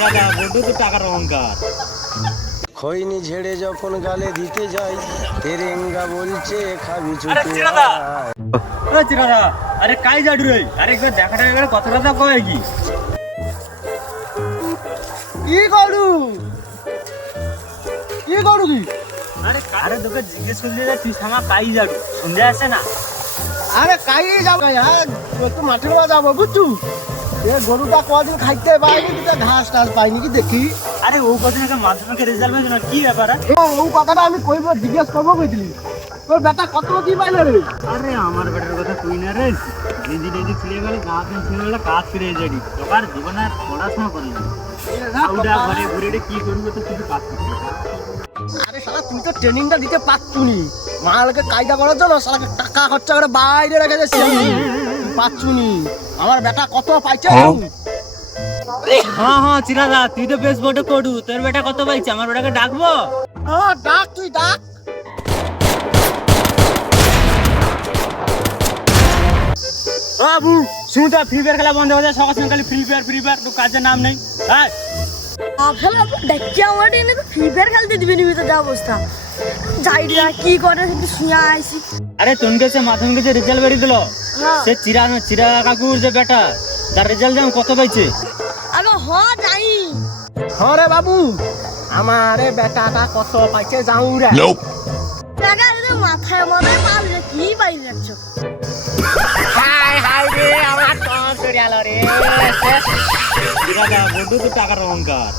দাদা বড্ড তো টাকার অহংকার। খৈনি ঝেড়ে যখন গালে দিতে যাই তেরেঙ্গা বলছে খাবি আরে চুটি চিরাদা ও চিরাদা, আরে কাই জাডু রে, আরে একবার দেখাটা একবার কথা কথা কয় কি কি করু কি করু কি? আরে তোকে জিজ্ঞেস করলি যে তুই সামা কাই জাডু সন্ধ্যা আসে না? আরে কাই যাবো একটু মাঠের মা যাবো বুঝছু, এ গরুটা কদিন খাইতে পাইনি কিন্তু ঘাস টাস পাইনি কি দেখি। আরে ও কদিন আগে মাধ্যমিকের রেজাল্ট হয়েছে না, কি ব্যাপার? ও কথাটা আমি কইব জিজ্ঞেস করবো কইছিলি তোর বেটা কত কি পাইলো রে? আরে আমার বেটার কথা তুই না রে, দিদি দিদি ছেলে গেলে গাছ ছেলে গেলে কাজ ফিরে যাবি, তোর জীবনে আর পড়াশোনা করিনি, আউডা ঘরে ঘুরে কি করবি তো শুধু কাজ করবি। আরে শালা তুই তো ট্রেনিংটা দিতে পারছুনি, মালকে কায়দা করার জন্য শালাকে টাকা খরচা করে বাইরে রেখে দিচ্ছি পাচ্ছুনি। আমার বেটা কত পাইছে? হ্যাঁ হ্যাঁ চিরাদা, তুই তো বেশ বড় করু, তোর বেটা কত পাইছে? আমার বেটাকে ডাকবো? হ্যাঁ ডাক, তুই ডাক। বাবু শুনু তো, ফ্রি ফায়ার খেলা বন্ধ হয়ে যায়, সকাল সকাল খালি ফ্রি ফায়ার তো কাজের নাম নেই। হ্যাঁ খেলা দেখছি আমার এনে তো ফ্রি ফায়ার খেলতে দিবি নি, তো যা অবস্থা যাই রে কি করে একটু শুয়ে আইছি। আরে তোনকে সে মাধ্যমিকে যে রেজাল্ট বেরিয়ে দিল, হ্যাঁ সে চিরা কাকুর যে বেটা, তার রেজাল্ট যেমন কত পাইছে? আগে হ যাই। হ্যাঁ রে বাবু, আমারে বেটাটা কত পাইছে যাও রে। টাকা রে মাথায় মাথায় পাল রে, কি পাই যাচ্ছ? হাই হাই রে আমার টন চড়িয়ালো রে। চিরাদা বড্ড তো টাকার অহংকার।